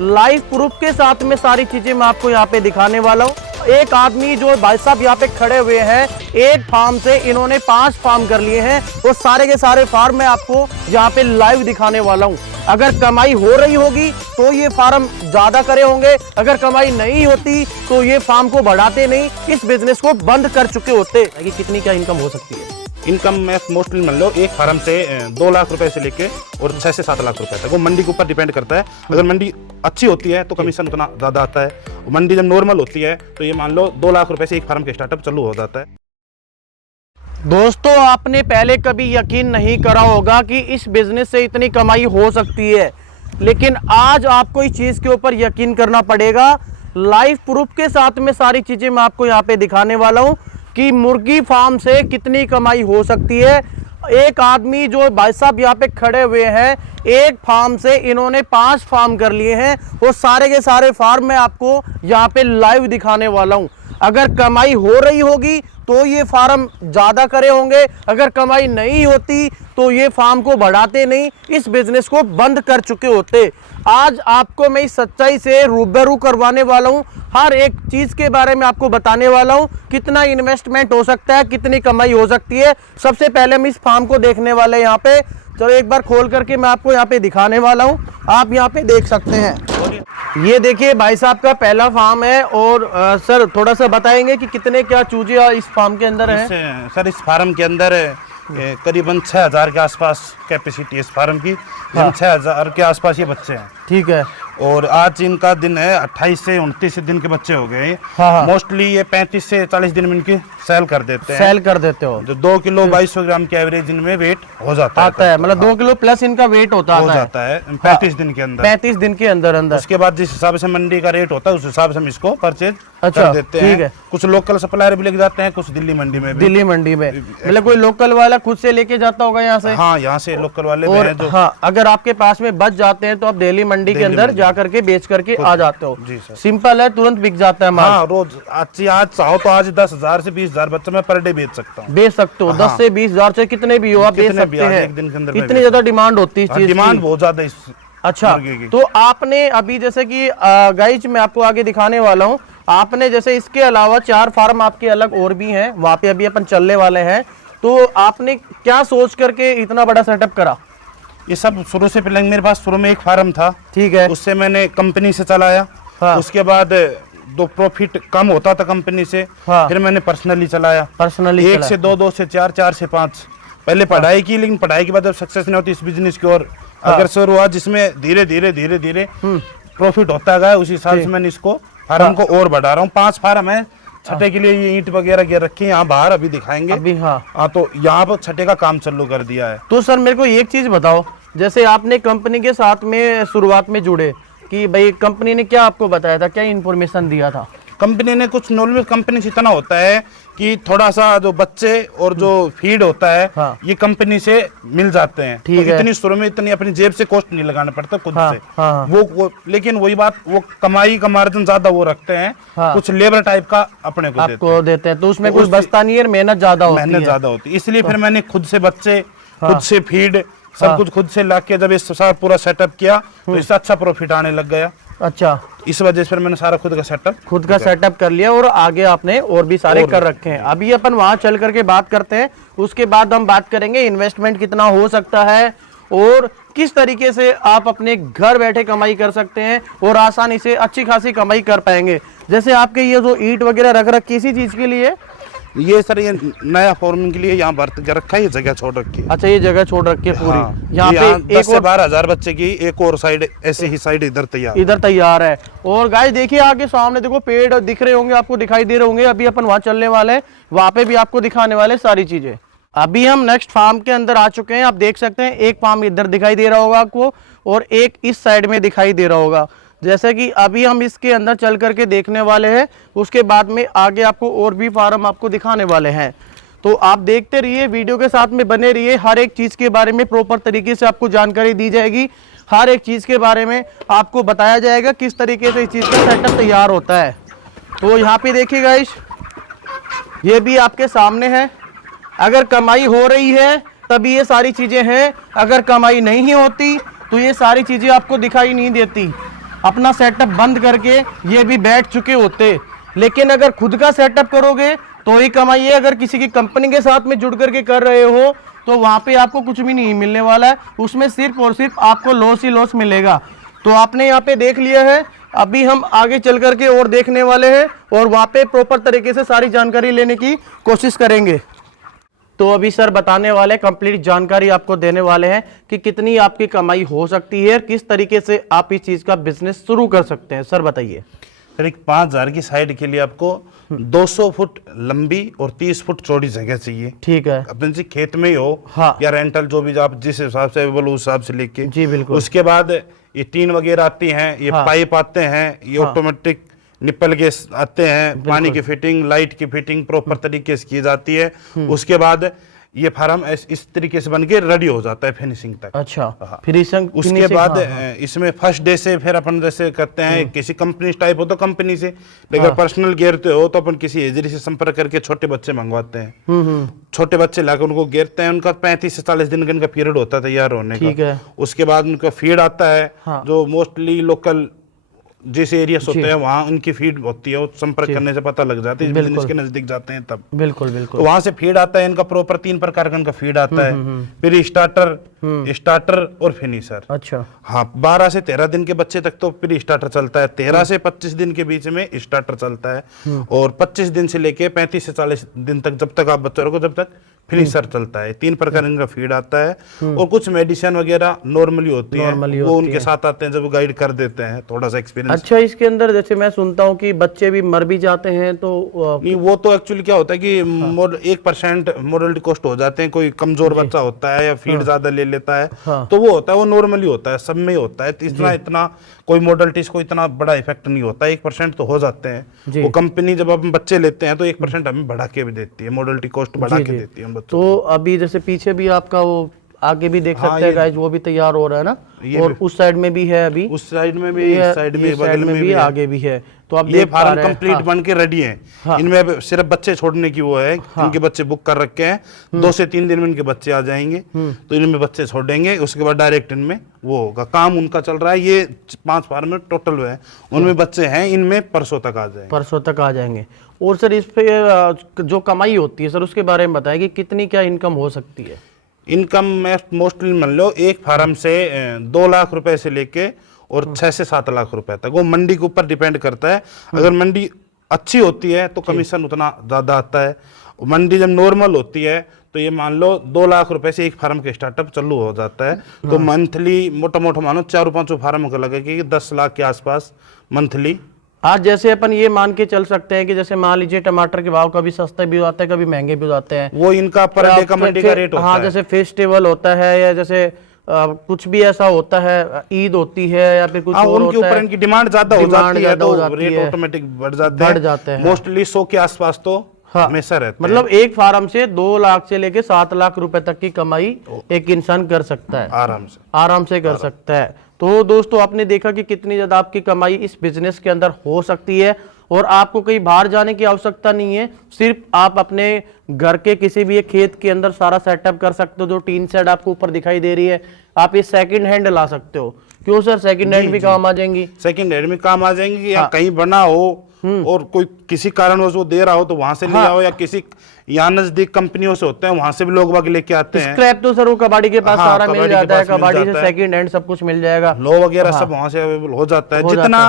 Live proof के साथ में सारी चीजें मैं आपको यहाँ पे दिखाने वाला हूँ। एक आदमी जो भाई साहब यहाँ पे खड़े हुए हैं, एक फार्म से इन्होंने 5 फार्म कर लिए हैं। वो सारे के सारे फार्म मैं आपको यहाँ पे लाइव दिखाने वाला हूँ। अगर कमाई हो रही होगी तो ये फार्म ज्यादा करे होंगे, अगर कमाई नहीं होती तो ये फार्म को बढ़ाते नहीं, इस बिजनेस को बंद कर चुके होते। कि कितनी क्या इनकम हो सकती है? इनकम में मोस्टली मान लो एक फार्म से 2 लाख रुपए से लेके और 6 से 7 लाख रुपए तक, वो मंडी के ऊपर डिपेंड करता है। अगर मंडी अच्छी होती है तो कमीशन उतना ज़्यादा आता है। मंडी जब नॉर्मल होती है तो ये मान लो 2 लाख रुपए से एक फार्म के स्टार्टअप चालू हो जाता है। दोस्तों, आपने पहले कभी यकीन नहीं करा होगा कि इस बिजनेस से इतनी कमाई हो सकती है, लेकिन आज आपको इस चीज़ के ऊपर यकीन करना पड़ेगा। लाइव प्रूफ के साथ में सारी चीज़ें मैं आपको यहाँ पे दिखाने वाला हूँ कि मुर्गी फार्म से कितनी कमाई हो सकती है। एक आदमी जो भाई साहब यहाँ पे खड़े हुए हैं, एक फार्म से इन्होंने 5 फार्म कर लिए हैं। वो सारे के सारे फार्म मैं आपको यहाँ पे लाइव दिखाने वाला हूँ। अगर कमाई हो रही होगी तो ये फार्म ज़्यादा करे होंगे, अगर कमाई नहीं होती तो ये फार्म को बढ़ाते नहीं, इस बिजनेस को बंद कर चुके होते। आज आपको मैं इस सच्चाई से रूबरू करवाने वाला हूँ। हर एक चीज़ के बारे में आपको बताने वाला हूँ, कितना इन्वेस्टमेंट हो सकता है, कितनी कमाई हो सकती है। सबसे पहले हम इस फार्म को देखने वाले हैं यहाँ पे। चलो एक बार खोल करके मैं आपको यहाँ पे दिखाने वाला हूँ। आप यहाँ पे देख सकते हैं, ये देखिए भाई साहब का पहला फार्म है। और सर थोड़ा सा बताएंगे कि कितने क्या चूजे इस फार्म के अंदर हैं? सर इस फार्म के अंदर करीबन 6000 के आसपास कैपेसिटी है इस फार्म की। 6000 के आसपास ये बच्चे हैं। ठीक है। और आज इनका दिन है 28 से 29 दिन के बच्चे हो गए। हाँ। मोस्टली ये 35 से 40 दिन में इनकी सेल कर देते हैं। सेल कर देते हो? जो 2 किलो 2200 ग्राम के एवरेज इनमें वेट हो जाता है। मतलब 2 किलो प्लस इनका वेट हो जाता है 35 दिन के अंदर। 35 दिन के अंदर अंदर। उसके बाद जिस हिसाब से मंडी का रेट होता है उस हिसाब से हम इसको परचेज कर देते हैं। कुछ लोकल सप्लायर भी लेके जाते हैं, कुछ दिल्ली मंडी में भी। दिल्ली मंडी में मतलब कोई लोकल वाला खुद से लेके जाता होगा यहाँ से? हाँ, यहाँ से लोकल वाले और हैं जो हाँ, अगर आपके पास में बच जाते हैं तो आप दिल्ली मंडी के अंदर जा करके बेच करके आ जाते हो। जी सर। सिंपल है, तुरंत बिक जाता है माल। हाँ, रोज आज चाहो तो आज 10,000 से 20,000 बच्चे मैं पर डे बेच सकता हूँ। बेच सकते हो। 10 से 20,000 से कितने भी हो आप बेच सकते हैं। एक दिन के अंदर इतनी ज्यादा डिमांड होती है, डिमांड बहुत ज्यादा इस। अच्छा, तो आपने अभी जैसे कि गाइज मैं आपको आगे दिखाने वाला हूँ, आपने जैसे इसके अलावा 4 फार्म आपके अलग और भी हैं, वहाँ पे अभी अपन चलने वाले हैं। तो आपने क्या सोच करके इतना बड़ा सेटअप करा? ये सब शुरू से पहले मेरे पास शुरू में एक फार्म था। ठीक है। उससे मैंने कंपनी से चलाया। हाँ। उसके बाद दो प्रॉफिट कम होता था कंपनी से। हाँ। फिर मैंने पर्सनली चलाया। 1 से 2, 2 से 4, 4 से 5। पहले पढ़ाई की, लेकिन पढ़ाई के बाद जब सक्सेस नहीं होती इस बिजनेस की ओर अग्रसर हुआ, जिसमें धीरे धीरे प्रॉफिट होता गया। उसी हिसाब से मैंने इसको फार्म को और बढ़ा रहा हूँ। 5 फार्म है। छठे के लिए ये ईंट वगैरह गिर रखी है यहाँ बाहर, अभी दिखाएंगे अभी। हाँ, तो यहाँ पर छठे का काम चालू कर दिया है। तो सर मेरे को एक चीज बताओ, जैसे आपने कंपनी के साथ में शुरुआत में जुड़े कि भाई कंपनी ने क्या आपको बताया था, क्या इन्फॉर्मेशन दिया था? कंपनी ने कुछ नॉर्मल कंपनी से इतना होता है कि थोड़ा सा जो बच्चे और जो फीड होता है हाँ। ये कंपनी से मिल जाते हैं। ठीक तो है। इतनी शुरू में इतनी अपनी जेब से कॉस्ट नहीं लगाना पड़ता खुद हाँ, से। हाँ। वो लेकिन वही बात, वो कमाई का मार्जिन ज्यादा वो रखते हैं। हाँ। कुछ लेबर टाइप का अपने को आपको देते हैं, तो उसमें कुछ बचता नहीं है, मेहनत ज्यादा होती है। इसलिए फिर मैंने खुद से बच्चे, खुद से फीड, सब कुछ खुद से लाके जब इस सारा पूरा सेटअप किया तो इससे अच्छा प्रॉफिट आने लग गया। अच्छा, इस वजह से मैंने सारा खुद का सेटअप कर लिया और आगे आपने और भी सारे कर रखे हैं। अभी अपन वहां चल करके बात करते हैं। उसके बाद हम बात करेंगे इन्वेस्टमेंट कितना हो सकता है और किस तरीके से आप अपने घर बैठे कमाई कर सकते हैं और आसानी से अच्छी खासी कमाई कर पाएंगे। जैसे आपके ये जो ईंट वगैरह रख रखी इसी चीज के लिए? ये सर ये नया फार्मिंग के लिए यहाँ बर्त रखा है, ये जगह छोड़ रखी है। अच्छा, ये जगह छोड़ रखी है पूरी। हाँ, यहाँ पे 10 से 12,000 बच्चे की एक और साइड, ऐसे ही साइड इधर तैयार है। और गाइस देखिए आगे सामने देखो पेड़ दिख रहे होंगे, आपको दिखाई दे रहे होंगे। अभी अपन वहाँ चलने वाले हैं, वहाँ पे भी आपको दिखाने वाले सारी चीजें। अभी हम नेक्स्ट फार्म के अंदर आ चुके हैं। आप देख सकते हैं एक फार्म इधर दिखाई दे रहा होगा आपको और एक इस साइड में दिखाई दे रहा होगा। जैसे कि अभी हम इसके अंदर चल करके देखने वाले हैं, उसके बाद में आगे आपको और भी फार्म आपको दिखाने वाले हैं। तो आप देखते रहिए, वीडियो के साथ में बने रहिए। हर एक चीज़ के बारे में प्रॉपर तरीके से आपको जानकारी दी जाएगी। हर एक चीज़ के बारे में आपको बताया जाएगा किस तरीके से इस चीज़ का सेटअप तैयार होता है। तो यहाँ पे देखिए गाइस, ये भी आपके सामने है। अगर कमाई हो रही है तभी ये सारी चीज़ें हैं, अगर कमाई नहीं होती तो ये सारी चीज़ें आपको दिखाई नहीं देती। अपना सेटअप बंद करके ये भी बैठ चुके होते। लेकिन अगर खुद का सेटअप करोगे तो ही कमाई है। अगर किसी की कंपनी के साथ में जुड़ करके कर रहे हो तो वहां पे आपको कुछ भी नहीं मिलने वाला है, उसमें सिर्फ और सिर्फ आपको लॉस ही लॉस मिलेगा। तो आपने यहाँ पे देख लिया है, अभी हम आगे चल करके और देखने वाले हैं और वहाँ पे प्रॉपर तरीके से सारी जानकारी लेने की कोशिश करेंगे। तो अभी सर बताने वाले कंप्लीट जानकारी आपको देने वाले हैं कि कितनी आपकी कमाई हो सकती है, किस तरीके से आप इस चीज का बिजनेस शुरू कर सकते हैं। सर बताइए। सर एक 5,000 की साइड के लिए आपको 200 फुट लंबी और 30 फुट चौड़ी जगह चाहिए। ठीक है। अपने से खेत में ही हो हाँ। या रेंटल, जो भी आप जिस हिसाब से बोलो उस हिसाब से लेके। जी बिल्कुल। उसके बाद ये टीन वगैरह आती हैं, ये हाँ। पाइप आते हैं, ये ऑटोमेटिक निप्पल के आते हैं, पानी की फिटिंग, लाइट की फिटिंग प्रॉपर तरीके से की जाती है। उसके बाद ये फार्म इस तरीके से बन के रेडी हो जाता है फिनिशिंग तक। अच्छा। फिनिशिंग उसके बाद इसमें फर्स्ट डे से फिर अपन जैसे करते हैं, किसी कंपनी टाइप हो तो कंपनी से, लेकिन पर्सनल घेरते हो तो अपन किसी एजेंसी से संपर्क करके छोटे बच्चे मंगवाते हैं। छोटे बच्चे लाकर उनको घेरते हैं। उनका 35 से 40 दिन का इनका पीरियड होता है तैयार होने का। उसके बाद उनका फीड आता है, जो मोस्टली लोकल जिस एरिया होते हैं वहाँ उनकी फीड होती है, वो संपर्क करने से पता लग जाता है, बिजनेस के नजदीक जाते हैं तब। बिल्कुल बिल्कुल। तो वहां से फीड आता है इनका प्रॉपर 3 प्रकार का इनका फीड आता है। फिर स्टार्टर और फिनिशर। अच्छा। हाँ, 12 से 13 दिन के बच्चे तक तो फिर स्टार्टर चलता है, 13 से 25 दिन के बीच में स्टार्टर चलता है, और 25 दिन से लेके 35 से 40 दिन तक जब तक आप बच्चे रखो तब तक फिनिशर चलता है। 3 प्रकार इनका फीड आता है। और कुछ मेडिसिन वगैरह नॉर्मली होती है, वो उनके साथ आते हैं, जब गाइड कर देते हैं, थोड़ा सा एक्सपीरियंस। अच्छा, इसके अंदर जैसे मैं सुनता हूँ कि बच्चे भी मर भी जाते हैं, तो नहीं, वो तो एक्चुअली क्या होता है कि 1% मोरलिटी कॉस्ट हो जाते हैं। कोई कमजोर बच्चा होता है या फीड ज्यादा ले लेता है, तो वो होता है, वो नॉर्मली होता है, सब में होता है। इतना कोई मोडलिटीज को इतना बड़ा इफेक्ट नहीं होता है। 1% तो हो जाते हैं। वो कंपनी जब हम बच्चे लेते हैं तो 1% हमें बढ़ा के भी देती है, मोडलिटी कॉस्ट बढ़ा के देती है। तो अभी जैसे पीछे भी आपका वो आगे भी देख सकते हैं गाइस, वो भी तैयार हो रहा है ना, और उस साइड में भी है, अभी उस साइड में भी, इस साइड में, बगल में भी, आगे भी है। तो अब ये फार्म कंप्लीट बन के रेडी है। इनमें सिर्फ बच्चे छोड़ने की वो है। इनके बच्चे बुक कर रखे हैं, 2 से 3 दिन में इनके बच्चे आ जाएंगे, तो इनमें बच्चे छोड़ेंगे। उसके बाद डायरेक्ट इनमें वो होगा, काम उनका चल रहा है। ये 5 फार्म में टोटल है, उनमें बच्चे हैं, इनमें परसों तक आ जाएंगे। और सर इस पे जो कमाई होती है सर, उसके बारे में बताएं कि कितनी क्या इनकम हो सकती है। इनकम में मोस्टली मान लो एक फार्म से 2 लाख रुपए से लेके और 6 से 7 लाख रुपए तक, वो मंडी के ऊपर डिपेंड करता है। अगर मंडी अच्छी होती है तो कमीशन उतना ज्यादा आता है। मंडी जब नॉर्मल होती है तो ये मान लो 2 लाख रुपए से एक फार्म के स्टार्टअप चालू हो जाता है। तो मंथली मोटा मोटा मानो 4-5 फार्म का लगेगा 10 लाख के आसपास मंथली। आज जैसे अपन ये मान के चल सकते हैं कि जैसे मान लीजिए टमाटर के भाव कभी सस्ते भी होते हैं, कभी महंगे भी होते हैं, वो इनका पर डे का मंडी का रेट होता है। हाँ, जैसे फेस्टिवल होता है या जैसे कुछ भी ऐसा होता है, ईद होती है या फिर कुछ और उनके ऊपर इनकी डिमांड ज्यादा हो जाती है, तो रेट ऑटोमेटिक बढ़ जाते हैं। मोस्टली 100 के आसपास तो हमेशा रहते हैं। मतलब एक फार्म से 2 लाख से लेके 7 लाख रुपए तक की कमाई एक इंसान कर सकता है, आराम से कर सकता है। तो दोस्तों आपने देखा कि कितनी ज्यादा आपकी कमाई इस बिजनेस के अंदर हो सकती है, और आपको कहीं बाहर जाने की आवश्यकता नहीं है। सिर्फ आप अपने घर के किसी भी एक खेत के अंदर सारा सेटअप कर सकते हो। जो टीन शेड आपको ऊपर दिखाई दे रही है, आप ये सेकंड हैंड ला सकते हो। क्यों सर, सेकंड हैंड भी काम आ जाएंगी। सेकंड हैंड में काम आ जाएंगी, या कहीं बना हो और कोई किसी कारणवश वो दे रहा हो तो वहां से ले आओ, या किसी यहाँ नजदीक कंपनियों से होते हैं, वहां से भी लोग बाग लेके आते हैं। स्क्रैप तो सर वो कबाड़ी के पास सारा मिल जाता है, कबाड़ी से सेकंड हैंड सब कुछ मिल जाएगा, लो वगैरह सब वहां से अवेलेबल हो जाता है। जितना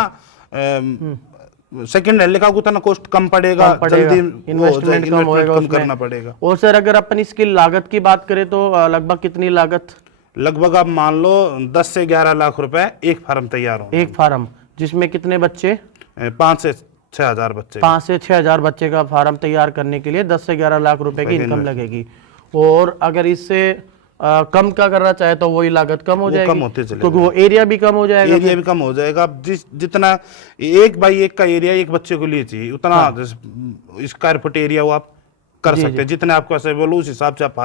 सेकंड हैंड लिखा उतना कॉस्ट कम पड़ेगा, जल्दी इन्वेस्टमेंट कम करना पड़ेगा। और सर अगर अपन इसकी लागत की बात करें तो लगभग कितनी लागत? लगभग आप मान लो 10 से 11 लाख रुपए एक फार्म तैयार हो। एक फार्म जिसमें कितने बच्चे? 5 से 6 हजार बच्चे। 5 से 6 हजार बच्चे का फार्म तैयार करने के लिए 10 से 11 लाख रुपए की इनकम लगेगी। और अगर इससे कम का करना चाहे तो वही लागत कम हो जाएगी, कम होते चले, क्योंकि वो एरिया भी कम हो जाएगा। एरिया भी कम हो जाएगा। जितना 1 बाई 1 का एरिया एक बच्चे को लिए चाहिए, उतना स्क्वायर फुट एरिया वो आप कर सकते हैं। जितने आपको ऐसे बोलो उस हिसाब से आप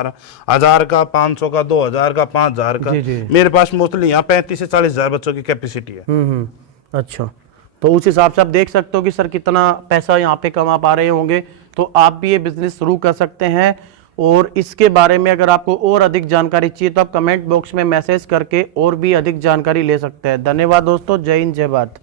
1000 का, 500 का, 2000 का, 5000 का। मेरे पास मोस्टली यहाँ 35 से 40 हजार बच्चों की कैपेसिटी है। अच्छा, तो उस हिसाब से आप देख सकते हो कि सर कितना पैसा यहाँ पे कमा पा रहे होंगे। तो आप भी ये बिजनेस शुरू कर सकते हैं। और इसके बारे में अगर आपको और अधिक जानकारी चाहिए तो आप कमेंट बॉक्स में मैसेज करके और भी अधिक जानकारी ले सकते हैं। धन्यवाद दोस्तों, जय हिंद जय भारत।